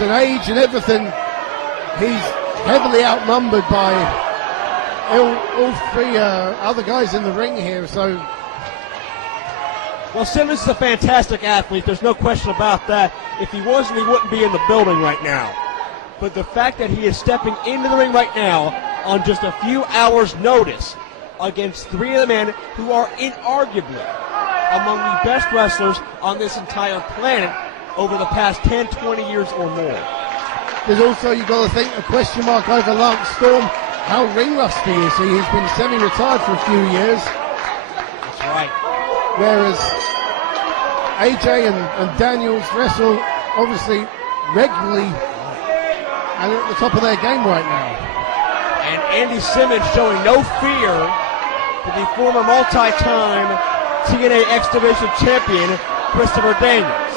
looks and age and everything, he's heavily outnumbered by all three other guys in the ring here. So, well, Simmons is a fantastic athlete. There's no question about that. If he wasn't, he wouldn't be in the building right now. But the fact that he is stepping into the ring right now on just a few hours' notice against three of the men who are inarguably among the best wrestlers on this entire planet over the past 10, 20 years or more. There's also, you've got to think, a question mark over Lance Storm. How ring rusty is he? He's been semi-retired for a few years. That's right. Whereas AJ and Daniels wrestle, obviously, regularly and at the top of their game right now. And Andy Simmons showing no fear for the former multi-time TNA X Division champion, Christopher Daniels.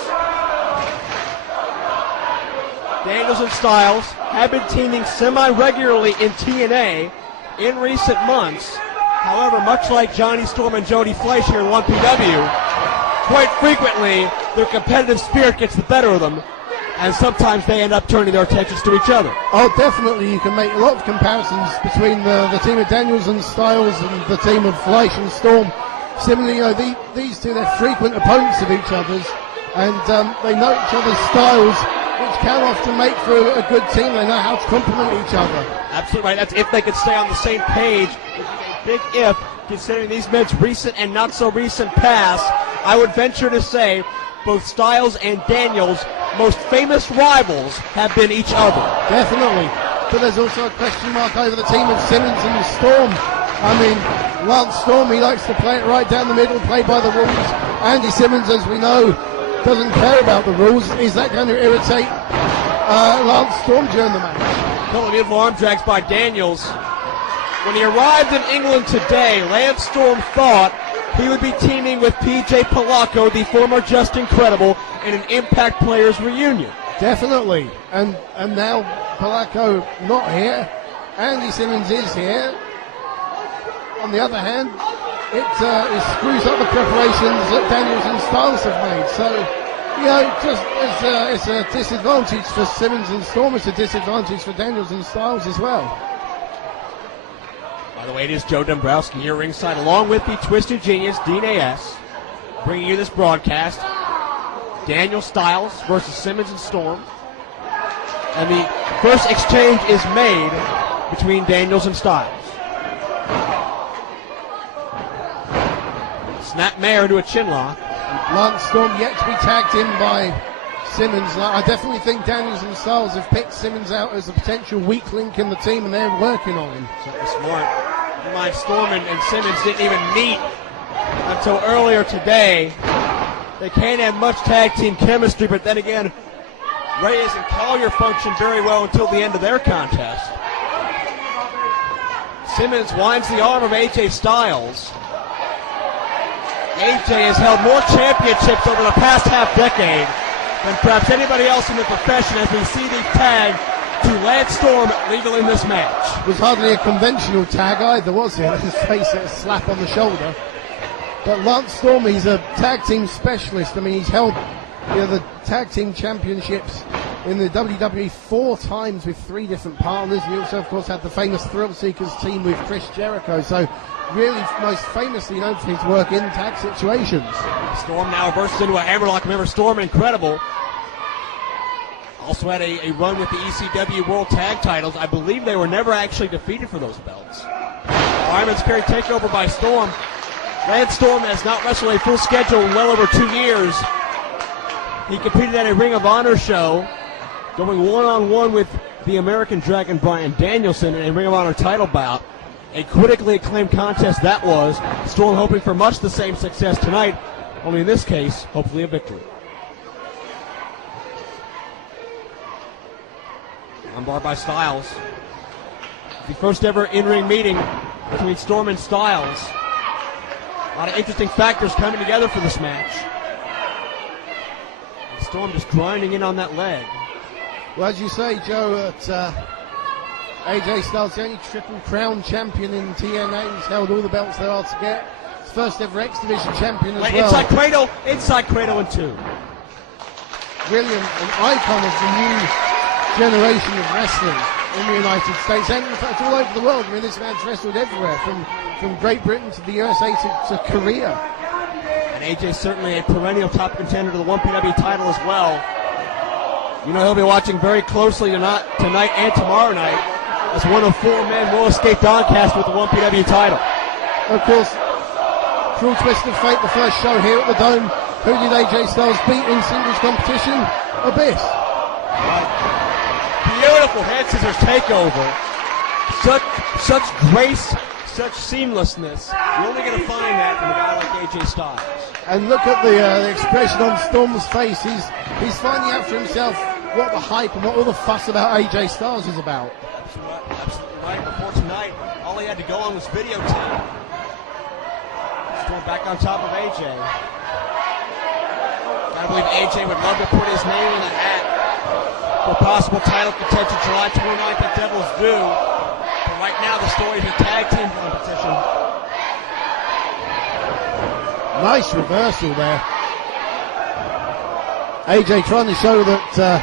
Daniels and Styles have been teaming semi-regularly in TNA in recent months. However, much like Johnny Storm and Jody Fleisch here in 1PW, quite frequently their competitive spirit gets the better of them, and sometimes they end up turning their attentions to each other. Oh, definitely. You can make a lot of comparisons between the team of Daniels and Styles and the team of Fleisch and Storm. Similarly, these two, they're frequent opponents of each other's, and they know each other's styles, which can often make for a good team. They know how to complement each other. Absolutely right. That's if they could stay on the same page, which is a big if, considering these men's recent and not so recent past. I would venture to say both Styles and Daniels' most famous rivals have been each other. Definitely. But there's also a question mark over the team of Simmons and Storm. I mean, Lance Storm, he likes to play it right down the middle, play by the rules. Andy Simmons, as we know, doesn't care about the rules. Is that going to irritate Lance Storm during the match? A couple of beautiful arm drags by Daniels. When he arrived in England today, Lance Storm thought he would be teaming with PJ Polacco, the former Just Incredible, in an Impact Players reunion. Definitely. And now Polacco not here. Andy Simmons is here. On the other hand, it screws up the preparations that Daniels and Styles have made. So, you know, just it's a disadvantage for Simmons and Storm. It's a disadvantage for Daniels and Styles as well. By the way, it is Joe Dombrowski here ringside, along with the Twisted Genius, Dean A.S., bringing you this broadcast. Daniel Styles versus Simmons and Storm. And the first exchange is made between Daniels and Styles. Snap Mayer into a chin lock. Lance Storm yet to be tagged in by Simmons. I definitely think Daniels and Styles have picked Simmons out as a potential weak link in the team, and they're working on him. Certainly smart. My Storm and Simmons didn't even meet until earlier today. They can't have much tag team chemistry, but then again, Reyes and Collier functioned very well until the end of their contest. Simmons winds the arm of AJ Styles. AJ has held more championships over the past half-decade than perhaps anybody else in the profession, as we see the tag to Lance Storm legal in this match. It was hardly a conventional tag either, was it? Let's face it, a slap on the shoulder. But Lance Storm, he's a tag team specialist. I mean, he's held the tag team championships in the WWE 4 times with 3 different partners. He also, of course, had the famous Thrill Seekers team with Chris Jericho. So really most famously known for his work in tag situations. Storm now reverses into a hammerlock. Remember, Storm Incredible also had a run with the ECW World Tag titles. I believe they were never actually defeated for those belts. Fireman's Carry takeover by Storm. Lance Storm has not wrestled a full schedule in well over 2 years. He competed at a Ring of Honor show, going one-on-one with the American Dragon Bryan Danielson in a Ring of Honor title bout. A critically acclaimed contest that was. Storm hoping for much the same success tonight, only in this case, hopefully a victory. Armbar by Styles. The first ever in-ring meeting between Storm and Styles. A lot of interesting factors coming together for this match. And Storm just grinding in on that leg. Well, as you say, Joe, AJ Styles, the only Triple Crown champion in TNA. He's held all the belts there are to get. His first ever X Division champion as well. Inside cradle and 2. Really an icon of the new generation of wrestling in the United States and in fact all over the world. I mean, this man's wrestled everywhere, from Great Britain to the USA to Korea. And AJ certainly a perennial top contender to the 1PW title as well. You know he'll be watching very closely tonight and tomorrow night as one of 4 men will escape Doncast with the 1PW title. Of course, Cruel Twist of Fate, the first show here at the Dome. Who did AJ Styles beat in singles competition? Abyss. Beautiful head scissors takeover. Such grace, such seamlessness. You're only going to find that from a guy like AJ Styles. And look at the expression on Storm's face. He's finding out for himself what the hype and what all the fuss about AJ Styles is about. Absolutely right. Before tonight, all he had to go on was videotape. Storm back on top of AJ. I believe AJ would love to put his name in the hat for possible title contention July 29th at Devil's Due. But right now, the story is a tag team competition. Nice reversal there. AJ trying to show that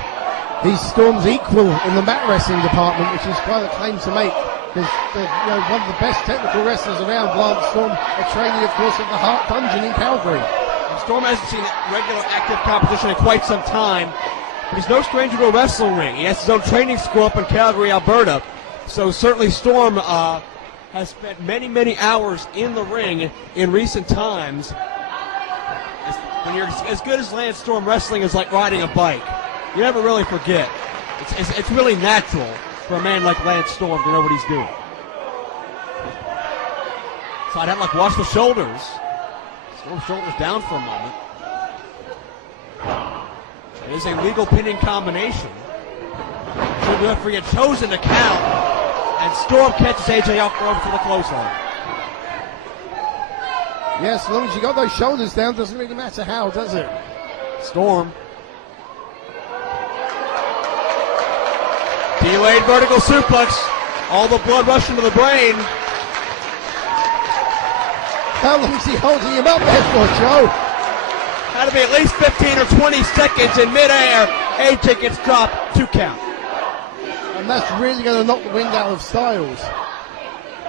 he's Storm's equal in the mat wrestling department, which is quite a claim to make. Because one of the best technical wrestlers around, Lance Storm, a trainee, of course, at the Hart Dungeon in Calgary. And Storm hasn't seen regular active competition in quite some time. But he's no stranger to a wrestling ring. He has his own training school up in Calgary, Alberta. So certainly Storm has spent many, many hours in the ring in recent times. When you're as good as Lance Storm, wrestling is like riding a bike. You never really forget. It's really natural for a man like Lance Storm to know what he's doing. So I'd have like watch the shoulders. Storm's shoulders down for a moment. It is a legal pinning combination. So the referee had chosen to count, and Storm catches AJ off the rope for the clothesline. Yes, as long as you got those shoulders down, doesn't really matter how, does it? Storm. Delayed vertical suplex. All the blood rushing to the brain. How long is he holding him up there for, Joe? Had to be at least 15 or 20 seconds in midair. AJ gets dropped, 2 count. And that's really going to knock the wind out of Styles.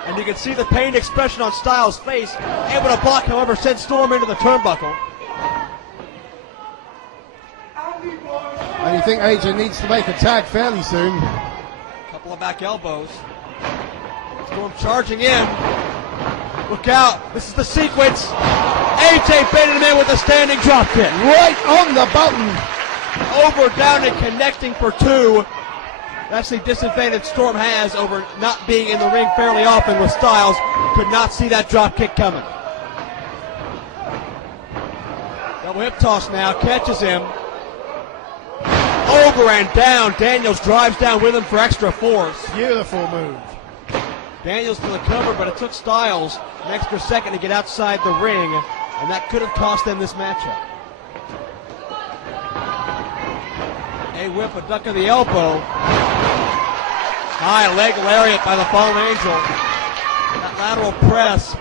And you can see the pained expression on Styles' face. Able to block, however, sent Storm into the turnbuckle. And you think AJ needs to make a tag fairly soon. Couple of back elbows. Storm charging in. Look out. This is the sequence. AJ baited him in with a standing drop kick. Right on the button. Over, down, and connecting for 2. That's the disadvantage Storm has over not being in the ring fairly often with Styles. Could not see that drop kick coming. Double hip toss now. Catches him. Over and down. Daniels drives down with him for extra force. Beautiful move. Daniels to the cover, but it took Styles an extra second to get outside the ring, and that could have cost them this matchup. A whip, a duck of the elbow. High leg lariat by the Fallen Angel. That lateral press.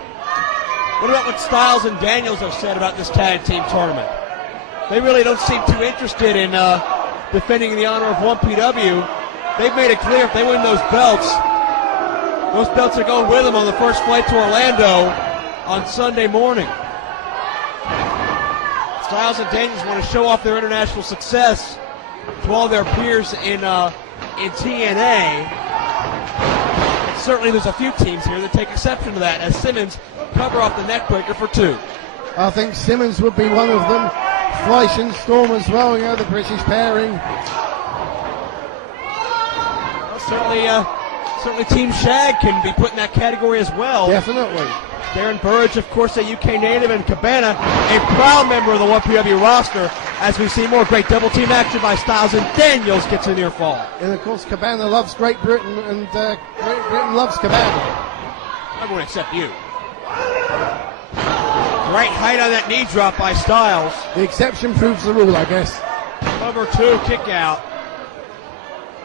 What about what Styles and Daniels have said about this tag team tournament? They really don't seem too interested in defending the honor of 1PW. They've made it clear if they win those belts are going with them on the first flight to Orlando on Sunday morning. Styles and Daniels want to show off their international success to all their peers in TNA. And certainly there's a few teams here that take exception to that, as Simmons cover off the neckbreaker for 2. I think Simmons would be one of them. Fleisch and Storm as well, the British pairing. Well, certainly Team Shag can be put in that category as well. Definitely. Darren Burridge, of course, a UK native, and Cabana, a proud member of the 1PW roster, as we see more great double team action by Styles, and Daniels gets a near fall. And of course, Cabana loves Great Britain, and Great Britain loves Cabana. Everyone except you. Great height on that knee drop by Styles. The exception proves the rule, I guess. Cover 2, kick out.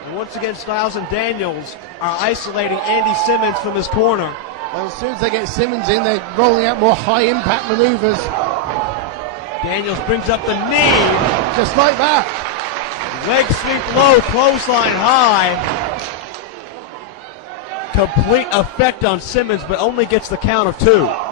And once again, Styles and Daniels are isolating Andy Simmons from his corner. Well, as soon as they get Simmons in, they're rolling out more high-impact maneuvers. Daniels brings up the knee. Just like that. Leg sweep low, clothesline high. Complete effect on Simmons, but only gets the count of 2.